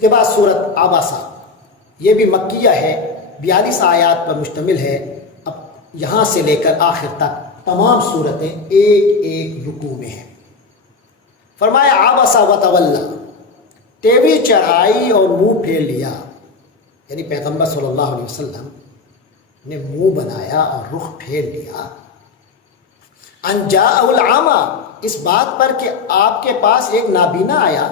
کے بعد سورت عبسہ، یہ بھی مکیہ ہے، 42 آیات پر مشتمل ہے۔ اب یہاں سے لے کر آخر تک تمام صورتیں ایک ایک رکوع میں ہیں۔ فرمایا عبس و تولی، ٹیوی چڑھائی اور منہ پھیر لیا، یعنی پیغمبر صلی اللہ علیہ وسلم نے منہ بنایا اور رخ پھیر لیا۔ ان جاءہ العامی، اس بات پر کہ آپ کے پاس ایک نابینا آیا،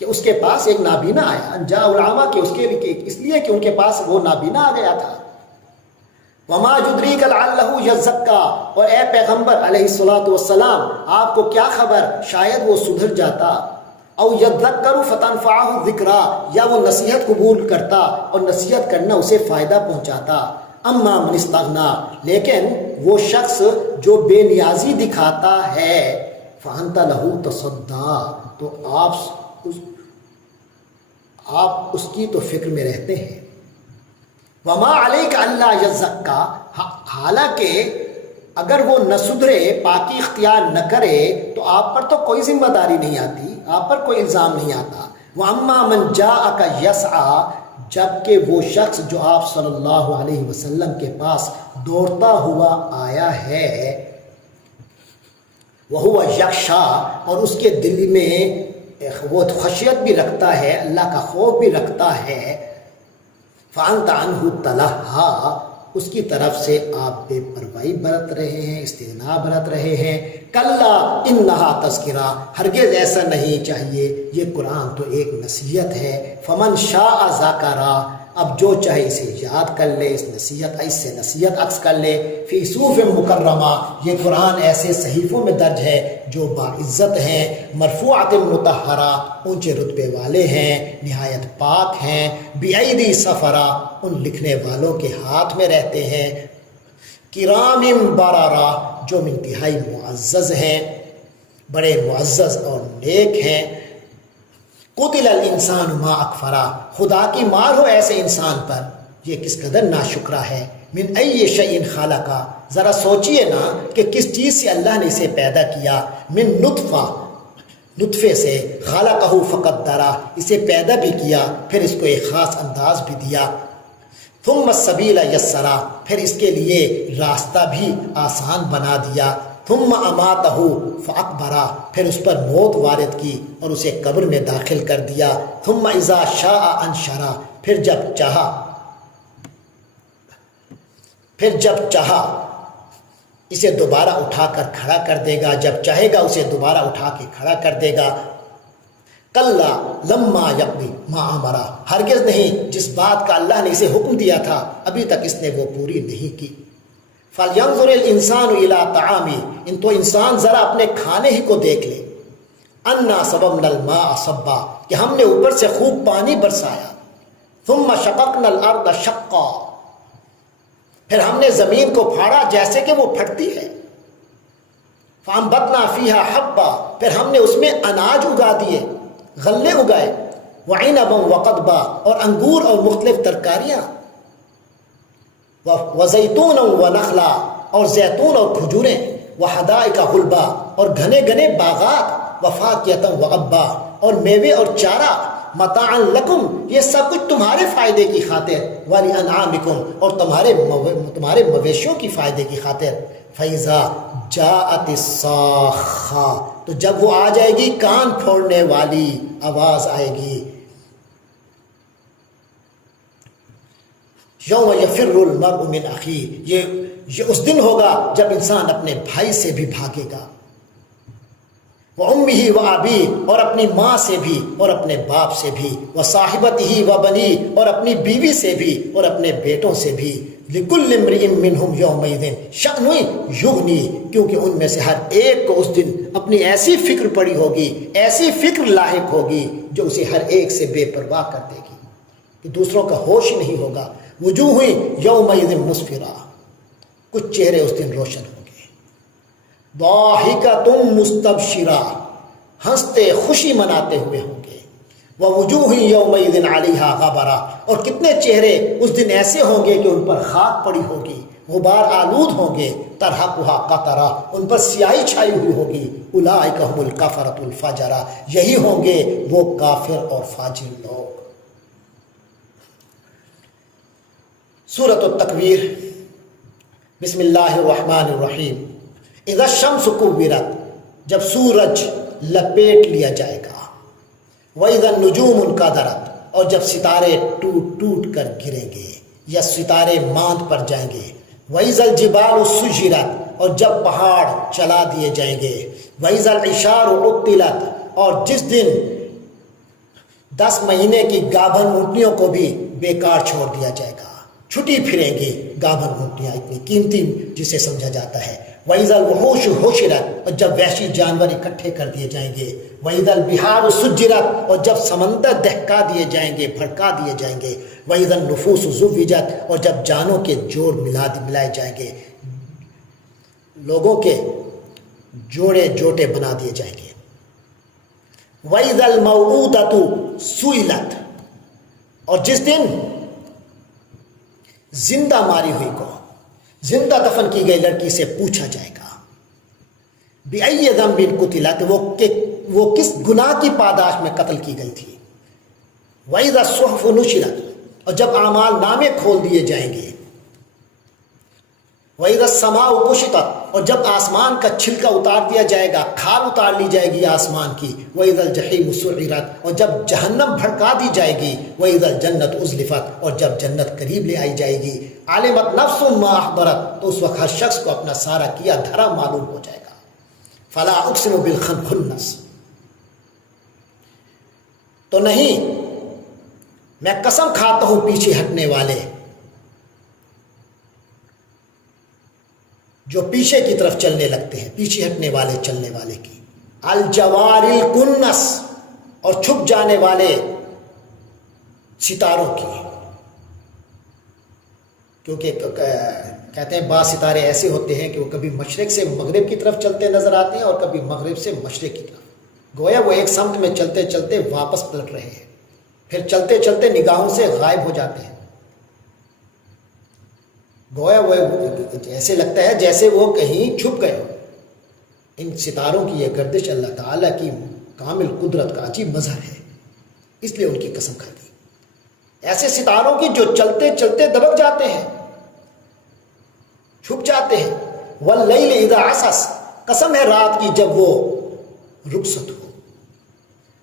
کہ اس کے پاس ایک نابینا آیا، ان جاءہ العامی، کہ اس کے لیے، اس لیے کہ ان کے پاس وہ نابینا آ گیا تھا۔ وما یدریک لعلہ یزکا، اور اے پیغمبر علیہ الصلوۃ والسلام، آپ کو کیا خبر شاید وہ سدھر جاتا، او یذکر فتنفعہ الذکریٰ، یا وہ نصیحت قبول کرتا اور نصیحت کرنا اسے فائدہ پہنچاتا۔ اما من استغنا، لیکن وہ شخص جو بے نیازی دکھاتا ہے، فانت لہ تصدی، تو آپ اس کی تو فکر میں رہتے ہیں۔ وما علیک الا یزکا، حالانکہ اگر وہ نہ سدھرے، پاکی اختیار نہ کرے، تو آپ پر تو کوئی ذمہ داری نہیں آتی، آپ پر کوئی الزام نہیں آتا۔ واما من جاءک یسعی، جبکہ وہ شخص جو آپ صلی اللہ علیہ وسلم کے پاس دوڑتا ہوا آیا ہے، وہو یخشی، اور اس کے دل میں وہ خشیت بھی رکھتا ہے، اللہ کا خوف بھی رکھتا ہے، فانت عنہ تلہا، اس کی طرف سے آپ بے پرواہی برت رہے ہیں، استغنا برت رہے ہیں۔ کلا انہا تذکرہ، ہرگز ایسا نہیں چاہیے، یہ قرآن تو ایک نصیحت ہے۔ فمن شاء ذکرہ، اب جو چاہے اسے یاد کر لے، اس سے نصیحت عکس کر لے۔ فی صحف مکرمہ، یہ قرآن ایسے صحیفوں میں درج ہے جو باعزت ہیں، مرفوعۃ مطہرہ، اونچے رتبے والے ہیں، نہایت پاک ہیں، بایدی سفرہ، ان لکھنے والوں کے ہاتھ میں رہتے ہیں، کرام بررہ، جو انتہائی معزز ہیں، بڑے معزز اور نیک ہیں۔ قتل الانسان ما اکفرہ، خدا کی مار ہو ایسے انسان پر، یہ کس قدر ناشکرہ ہے۔ من ای شیء خلقہ، ذرا سوچئے نا کہ کس چیز سے اللہ نے اسے پیدا کیا۔ من نطفہ، نطفے سے، خلقہ فقدرہ، اسے پیدا بھی کیا، پھر اس کو ایک خاص انداز بھی دیا۔ ثم السبیل یسرہ، پھر اس کے لیے راستہ بھی آسان بنا دیا۔ ثم اماتہ فاقبرہ، پھر اس پر موت وارد کی اور اسے قبر میں داخل کر دیا۔ ثم اذا شاء انشرہ، پھر جب چاہا اسے دوبارہ اٹھا کر کھڑا کر دے گا، جب چاہے گا اسے دوبارہ اٹھا کے کھڑا کر دے گا۔ کلا لما یقضی ما امرہ، ہرگز نہیں، جس بات کا اللہ نے اسے حکم دیا تھا ابھی تک اس نے وہ پوری نہیں کی۔ فَلْيَنْظُرِ الْإِنسَانُ إِلَىٰ طَعَامِهِ، تو انسان ذرا اپنے کھانے ہی کو دیکھ لے۔ أَنَّا صَبَبْنَا الْمَاءَ صَبًّا، کہ ہم نے اوپر سے خوب پانی برسایا۔ ثُمَّ شَقَقْنَا الْأَرْضَ شَقًّا، پھر ہم نے زمین کو پھاڑا جیسے کہ وہ پھٹتی ہے۔ فَأَنبَتْنَا فِيهَا حَبًّا، پھر ہم نے اس میں اناج اگا دیے، غلے اگائے۔ وَعِنَبًا وَقَضْبًا، اور انگور اور مختلف ترکاریاں۔ وَزَيْتُونًا وَنَخْلًا، اور زیتون اور کھجوریں۔ وَحَدَائِقَ غُلْبًا، اور گھنے گھنے باغات۔ وَفَاكِهَةً وَأَبًّا، اور میوے اور چارہ۔ مَتَاعًا لَكُمْ، یہ سب کچھ تمہارے فائدے کی خاطر۔ وَلِأَنْعَامِكُمْ، اور تمہارے مویشیوں کی فائدے کی خاطر۔ فَإِذَا جَاءَتِ الصَّاخَّةُ، تو جب وہ آ جائے گی کان پھوڑنے والی آواز آئے گی۔ یوم یفر المرء من اخیہ، یہ اس دن ہوگا جب انسان اپنے بھائی سے بھی بھاگے گا۔ وَأُمِّهِ وَأَبِيهِ، اور اپنی ماں سے بھی اور اپنے باپ سے بھی۔ وَصَاحِبَتِهِ وَبَنِيهِ، اور اپنی بیوی سے بھی اور اپنے بیٹوں سے بھی۔ لِكُلِّ امْرِئٍ مِّنْهُمْ يَوْمَئِذٍ شَأْنٌ يُغْنِيهِ، کیونکہ ان میں سے ہر ایک کو اس دن اپنی ایسی فکر پڑی ہوگی، ایسی فکر لاحق ہوگی جو اسے ہر ایک سے بے پرواہ کر دے گی کہ دوسروں کا ہوش ہی نہیں ہوگا۔ وجوہ یومئذ مسفرہ، کچھ چہرے اس دن روشن ہوں گے۔ ضاحکۃ مستبشرہ، ہنستے خوشی مناتے ہوئے ہوں گے۔ ووجوہ یومئذ علیہا غبرہ، اور کتنے چہرے اس دن ایسے ہوں گے کہ ان پر خاک پڑی ہوگی، غبار آلود ہوں گے۔ ترہقھا قطرہ، ان پر سیاہی چھائی ہوئی ہوگی۔ اولئک ھم الکفرۃ الفجرہ، یہی ہوں گے وہ کافر اور فاجر لوگ۔ سورۃ التکویر، بسم اللہ الرحمن الرحیم۔ اذا الشمس کورت، جب سورج لپیٹ لیا جائے گا، وَإِذَا النُّجُومُ انْكَدَرَتْ، اور جب ستارے ٹوٹ ٹوٹ کر گریں گے یا ستارے ماند پر جائیں گے، وَإِذَا الْجِبَالُ سُجِّرَتْ، اور جب پہاڑ چلا دیے جائیں گے، وَإِذَا الْعِشَارُ عُطِّلَتْ، اور جس دن 10 مہینے کی گابھن اونٹنیوں کو بھی بیکار چھوڑ دیا جائے گا، چھٹی پھریں گی گابھن اونٹنیاں، اتنی قیمتی جسے سمجھا جاتا ہے۔ وَإِذَا الْوُحُوشُ حُشِرَتْ، اور جب وحشی جانور اکٹھے کر دیے جائیں گے، وَإِذَا الْبِحَارُ سُجِّرَتْ، اور جب سمندر دہکا دیے جائیں گے، بھڑکا دیے جائیں گے، وَإِذَا النُّفُوسُ زُوِّجَتْ، اور جب جانوں کے جوڑ ملائے جائیں گے، لوگوں کے جوڑے جوٹے بنا دیے جائیں گے۔ وَإِذَا الْمَوْءُودَةُ سُئِلَتْ، اور جس دن زندہ ماری ہوئی کو، زندہ دفن کی گئی لڑکی سے پوچھا جائے گا، بِأَيِّ ذَنبٍ قُتِلَتْ، وہ کس گناہ کی پاداش میں قتل کی گئی تھی۔ وَإِذَا الصُّحُفُ نُشِرَتْ، اور جب اعمال نامے کھول دیے جائیں گے۔ وَإِذَا السَّمَاءُ كُشِطَتْ، اور جب آسمان کا چھلکا اتار دیا جائے گا، کھال اتار لی جائے گی آسمان کی۔ وَإِذَا الْجَحِيمُ سُعِّرَتْ، اور جب جہنم بھڑکا دی جائے گی۔ وَإِذَا الْجَنَّةُ أُزْلِفَتْ، اور جب جنت قریب لے آئی جائے گی۔ عَلِمَتْ نَفْسٌ مَّا أَحْضَرَتْ، تو اس وقت ہر شخص کو اپنا سارا کیا دھرا معلوم ہو جائے گا۔ فَلَا أُقْسِمُ بِالْخُنَّسِ، تو نہیں، میں قسم کھاتا ہوں پیچھے ہٹنے والے، جو پیچھے کی طرف چلنے لگتے ہیں، پیچھے ہٹنے والے چلنے والے کی۔ الجوار الکنس، اور چھپ جانے والے ستاروں کی، کیونکہ کہتے ہیں بعض ستارے ایسے ہوتے ہیں کہ وہ کبھی مشرق سے مغرب کی طرف چلتے نظر آتے ہیں اور کبھی مغرب سے مشرق کی طرف، گویا وہ ایک سمت میں چلتے چلتے واپس پلٹ رہے ہیں، پھر چلتے چلتے نگاہوں سے غائب ہو جاتے ہیں، گویا وہ ایسے لگتا ہے جیسے وہ کہیں چھپ گئے ہو۔ ان ستاروں کی یہ گردش اللہ تعالیٰ کی کامل قدرت کا عجیب مظہر ہے، اس لیے ان کی قسم کھائی گئی۔ ایسے ستاروں کی جو چلتے چلتے دبک جاتے ہیں، چھپ جاتے ہیں۔ واللیل اذا عسعس، قسم ہے رات کی جب وہ رخصت ہو۔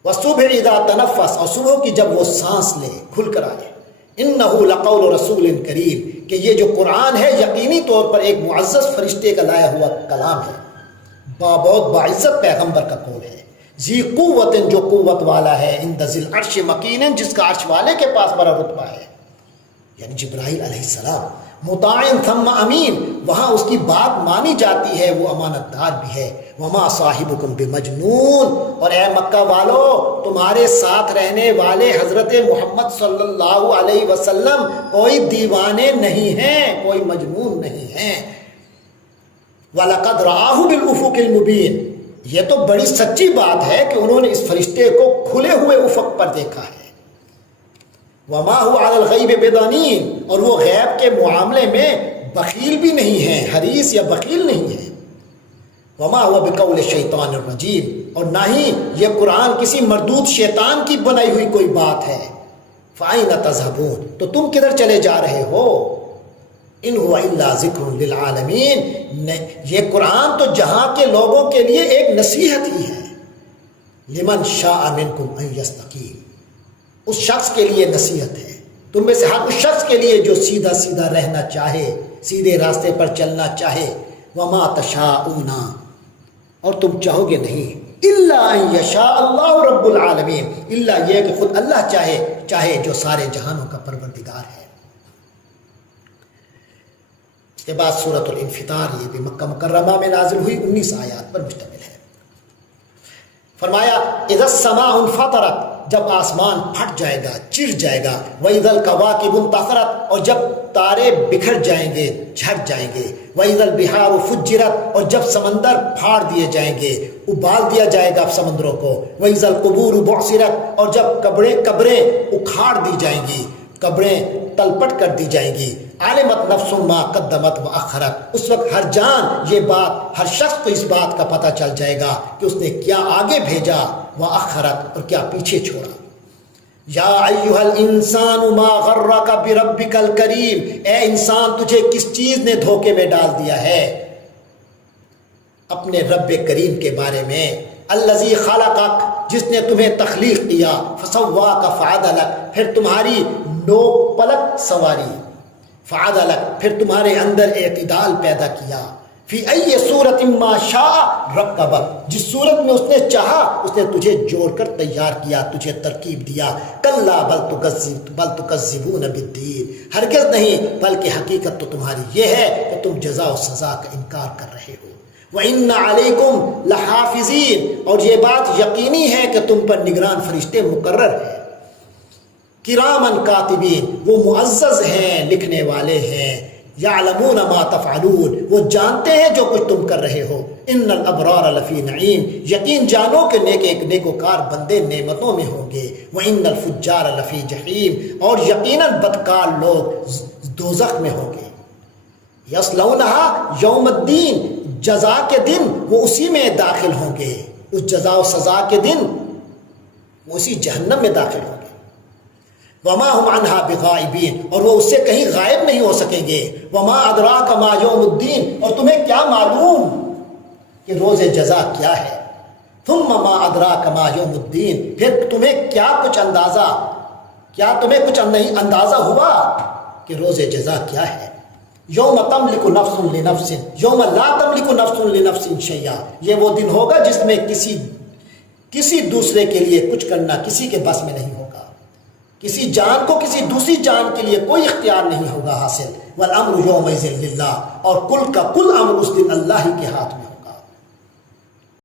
والصبح اذا تنفس، اور صبح کی جب وہ سانس لے، کھل کر آئے۔ انہ لقول رسول کریم، کہ یہ جو قرآن ہے یقینی طور پر ایک معزز فرشتے کا لایا ہوا کلام ہے، بہت باعزت پیغمبر کا قول ہے۔ ذی قوت، جو قوت والا ہے، عند ذی العرش مکین، جس کا عرش والے کے پاس بڑا رتبہ ہے، یعنی جبرائیل علیہ السلام۔ مطاع ثم امین، وہاں اس کی بات مانی جاتی ہے، وہ امانت دار بھی ہے۔ وما صاحبکم بمجنون، اور اے مکہ والو، تمہارے ساتھ رہنے والے حضرت محمد صلی اللہ علیہ وسلم کوئی دیوانے نہیں ہیں، کوئی مجنون نہیں ہیں۔ وَلَقَدْ رَآهُ بِالْأُفُقِ الْمُبِينِ، یہ تو بڑی سچی بات ہے کہ انہوں نے اس فرشتے کو کھلے ہوئے افق پر دیکھا ہے۔ وَمَا هُوَ عَلَى الْغَيْبِ بِضَنِينٍ، اور وہ غیب کے معاملے میں بخیل بھی نہیں ہے، حریص یا بخیل نہیں ہے۔ وَمَا هُوَ بِقَوْلِ الشَّيْطَانِ الرَّجِيمِ، اور نہ ہی یہ قرآن کسی مردود شیطان کی بنائی ہوئی کوئی بات ہے۔ فَأَيْنَ تَذْهَبُونَ، تو تم کدھر چلے جا رہے ہو؟ ان هو الا ذکر للعالمین، یہ قرآن تو جہاں کے لوگوں کے لیے ایک نصیحت ہی ہے۔ لمن شاء منکم ان یستقیم، اس شخص کے لیے نصیحت ہے، تم میں سے ہر اس شخص کے لیے جو سیدھا سیدھا رہنا چاہے، سیدھے راستے پر چلنا چاہے۔ وما تشاءون، اور تم چاہو گے نہیں، الا ان یشاء اللہ رب العالمین، الا یہ کہ خود اللہ چاہے جو سارے جہانوں کا پروردگار ہے۔ اس کے بعد سورۃ الانفطار، یہ بھی مکہ مکرمہ میں نازل ہوئی، 19 آیات پر مشتمل ہے۔ فرمایا اذا السماء انفطرت، جب آسمان پھٹ جائے گا، چر جائے گا۔ وَإِذَا الْكَوَاكِبُ انتَثَرَتْ، اور جب تارے بکھر جائیں گے، جھٹ جائیں گے۔ وَإِذَا الْبِحَارُ فُجِّرَتْ، اور جب سمندر پھاڑ دیے جائیں گے، ابال دیا جائے گا سمندروں کو۔ وَإِذَا الْقُبُورُ بُعْثِرَتْ، اور جب قبریں اکھاڑ دی جائیں گی، قبریں تلپٹ کر دی جائیں گی۔ عَلِمَتْ نَفْسٌ مَا قَدَّمَتْ وَأَخَّرَتْ، اس وقت ہر جان، یہ بات، ہر شخص کو اس بات کا پتہ چل جائے گا کہ اس نے کیا آگے بھیجا، وَأَخَّرَتْ، اور کیا پیچھے چھوڑا۔ یا ایھا الانسان ما غرک بربک الکریم، اے انسان تجھے کس چیز نے دھوکے میں ڈال دیا ہے؟ اپنے رب کریم کے بارے میں، الذی خلقک، جس نے تمہیں تخلیق کیا، فسواک فعدلک، پھر تمہاری نوک پلک سواری، فعدلک، پھر تمہارے اندر اعتدال پیدا کیا، فی ای صورت ما شاء رکبک، جس صورت میں اس نے چاہا اس نے تجھے جوڑ کر تیار کیا، تجھے ترکیب دیا۔ کلا بل تکذبون بالدین، ہرگز نہیں، بلکہ حقیقت تو تمہاری یہ ہے کہ تم جزا و سزا کا انکار کر رہے ہو۔ وَإِنَّ عَلَيْكُمْ لَحَافِظِينَ، اور یہ بات یقینی ہے کہ تم پر نگران فرشتے مقرر ہیں، کرامن کاتبین، وہ معزز ہیں، لکھنے والے ہیں، یعلمون ما تفعلون، وہ جانتے ہیں جو کچھ تم کر رہے ہو۔ ان الابرار لفی نعیم، یقین جانو کہ نیکوکار بندے نعمتوں میں ہوں گے۔ وان الفجار لفی جحیم، اور یقیناً بدکار لوگ دوزخ میں ہوں گے۔ یصلونہا یوم الدین، جزا کے دن وہ اسی میں داخل ہوں گے، اس جزا و سزا کے دن وہ اسی جہنم میں داخل ہوں گے۔ وما هم عنها بغائبین، اور وہ اس سے کہیں غائب نہیں ہو سکیں گے۔ وما ادراک ما یوم الدین، اور تمہیں کیا معلوم کہ روز جزا کیا ہے۔ ثم ما ادراک ما یوم الدین، پھر تمہیں کیا کچھ نہیں اندازہ ہوا کہ روز جزا کیا ہے۔ یوم تملک نفس لنفس، یوم لا تملک نفس لنفس شیئا، یہ وہ دن ہوگا جس میں کسی دوسرے کے لیے کچھ کرنا کسی کے بس میں نہیں ہوگا، کسی جان کو کسی دوسری جان کے لیے کوئی اختیار نہیں ہوگا حاصل۔ والامر یومئذ للہ، اور کل کا کل امر اس دن اللہ ہی کے ہاتھ میں ہوگا۔